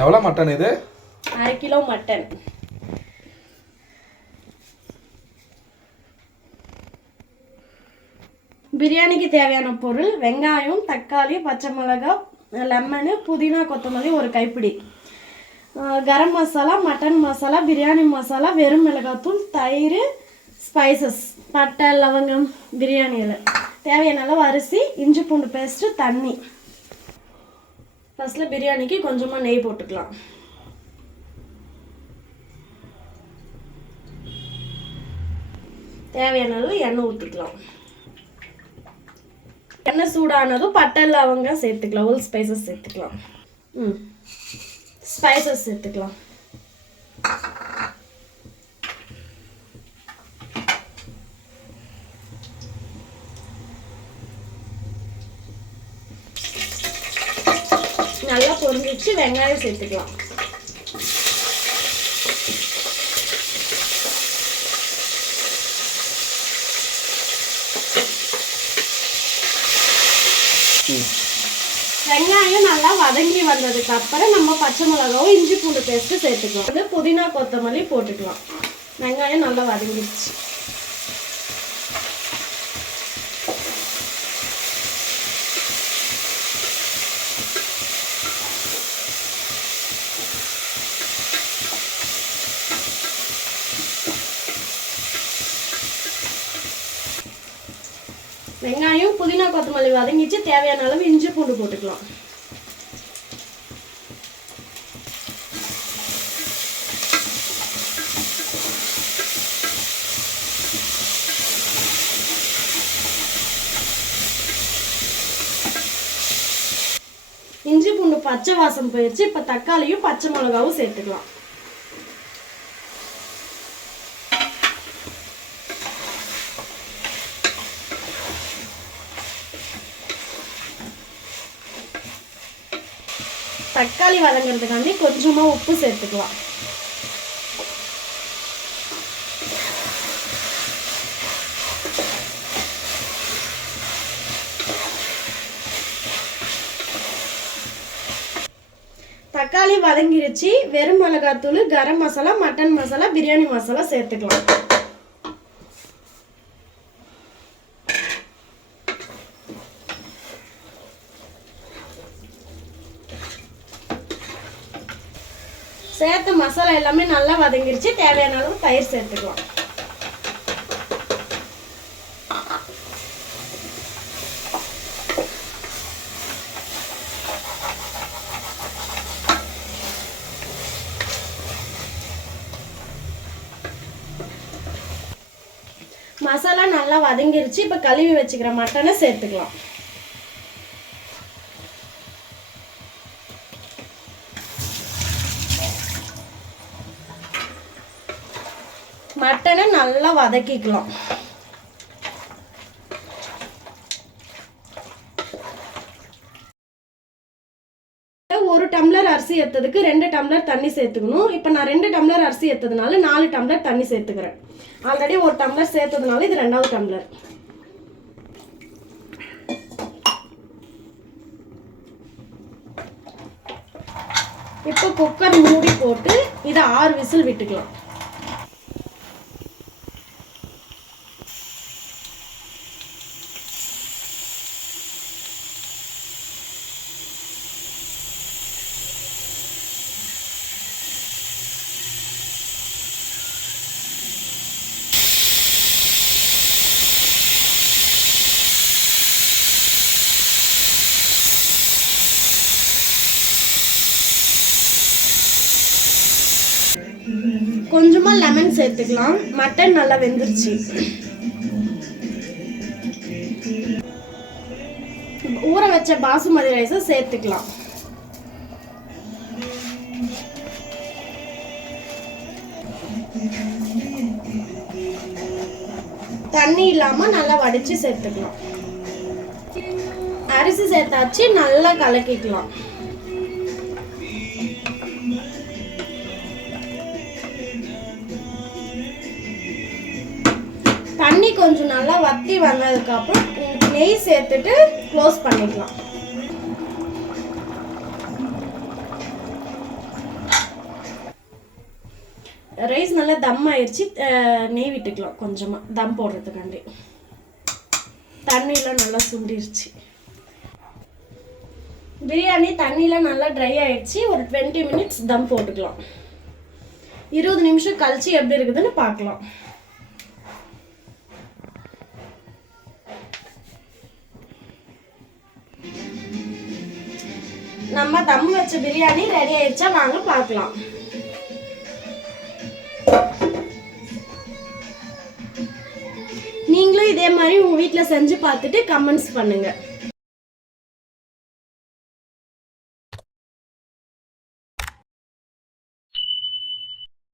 எவ்வளோ மட்டன் இது? 1/2 kilo mutton. பிரியாணிக்கு தேவையான பொருள் வெங்காயம், தக்காளி, பச்சை மிளகாய், லெமனு, புதினா, கொத்தமல்லி ஒரு கைப்பிடி, கரம் மசாலா, மட்டன் மசாலா, பிரியாணி மசாலா, வெறும் மிளகாத்தூள், தயிர், ஸ்பைசஸ், பட்டை, லவங்கம், பிரியாணி இலை, தேவையான அளவு அரிசி, இஞ்சி பூண்டு பேஸ்ட்டு, தண்ணி. ஃபர்ஸ்ட்ல பிரியாணிக்கு கொஞ்சமாக நெய் போட்டுக்கலாம். தேவையான அளவு எண்ணெய் ஊற்றிக்கலாம். எண்ணெய் சூடானதும் பட்டை லவங்கம் சேர்த்துக்கலாம். ஹோல் ஸ்பைசஸ் சேர்த்துக்கலாம். ஸ்பைசஸ் சேர்த்துக்கலாம். நல்லா பொரிஞ்சிச்சு. வெங்காயம் சேர்த்துக்கலாம். வெங்காயம் நல்லா வதங்கி வந்ததுக்கு அப்புறம் நம்ம பச்சை மிளகாவும் இஞ்சி பூண்டு பேஸ்ட்டு சேர்த்துக்கலாம். அது புதினா கொத்தமல்லி போட்டுக்கலாம். வெங்காயம் நல்லா வதங்கிடுச்சு. வெங்காயம் புதினா கொத்தமல்லி வதங்கிச்சு. தேவையான அளவு இஞ்சி பூண்டு போட்டுக்கலாம். இஞ்சி பூண்டு பச்சை வாசம் போயிடுச்சு. இப்போ தக்காளியும் பச்சை மிளகாவும் சேர்த்துக்கலாம். தக்காளி வதங்கிறதுக்காண்டி கொஞ்சமா உப்பு சேர்த்துக்கலாம். தக்காளி வதங்கிருச்சு. வெறும் மிளகாத்தூள், கரம் மசாலா, மட்டன் மசாலா, பிரியாணி மசாலா சேர்த்துக்கலாம். சேர்த்த மசாலா எல்லாமே நல்லா வதங்கிருச்சு. தேவையான அளவு தயிர் சேர்த்துக்கலாம். மசாலா நல்லா வதங்கிருச்சு. இப்போ கழுவி வச்சுக்கிற மட்டனை சேர்த்துக்கலாம். மட்டனை நல்லா வதக்கிக்கலாம். ஒரு டம்ளர் அரிசி ஏற்றதுக்கு 2 டம்ளர் தண்ணி சேர்த்துக்கணும். இப்போ நான் 2 டம்ளர் அரிசி ஏற்றதுனால 4 டம்ளர் தண்ணி சேர்த்துக்கிறேன். ஆல்ரெடி 1 டம்ளர் சேர்த்ததுனால இது 2வது டம்ளர். இப்போ குக்கர் மூடி போட்டு இதை 6 விசில் விட்டுக்கலாம். கொஞ்சமா லெமன் சேர்த்துக்கலாம். மட்டன் நல்லா வெந்துருச்சு. ஊற வச்ச பாசுமதி ரைஸை சேர்த்துக்கலாம். தண்ணி இல்லாம நல்லா வடிச்சு சேர்த்துக்கலாம். அரிசி சேர்த்தாச்சு. நல்லா கலக்கிக்கலாம். தண்ணி கொஞ்சம் நல்லா வத்தி வந்ததுக்கு அப்புறம் நெய் சேர்த்துட்டு க்ளோஸ் பண்ணிக்கலாம். ரைஸ் நல்லா தம் ஆயிடுச்சு. நெய் விட்டுக்கலாம் கொஞ்சமாக தம் போடுறதுக்காண்டி. தண்ணியெலாம் நல்லா சுண்டிருச்சு. பிரியாணி தண்ணியில் நல்லா ட்ரை ஆயிடுச்சு. ஒரு 20 மினிட்ஸ் தம் போட்டுக்கலாம். 20 நிமிஷம் கழிச்சு எப்படி இருக்குதுன்னு பார்க்கலாம். நம்ம தம் வச்ச பிரியாணி ரெடி ஆயிடுச்சா வாங்க பார்க்கலாம். நீங்களும் இதே மாதிரி உங்கள் வீட்டில் செஞ்சு பார்த்துட்டு கமெண்ட்ஸ் பண்ணுங்கள்.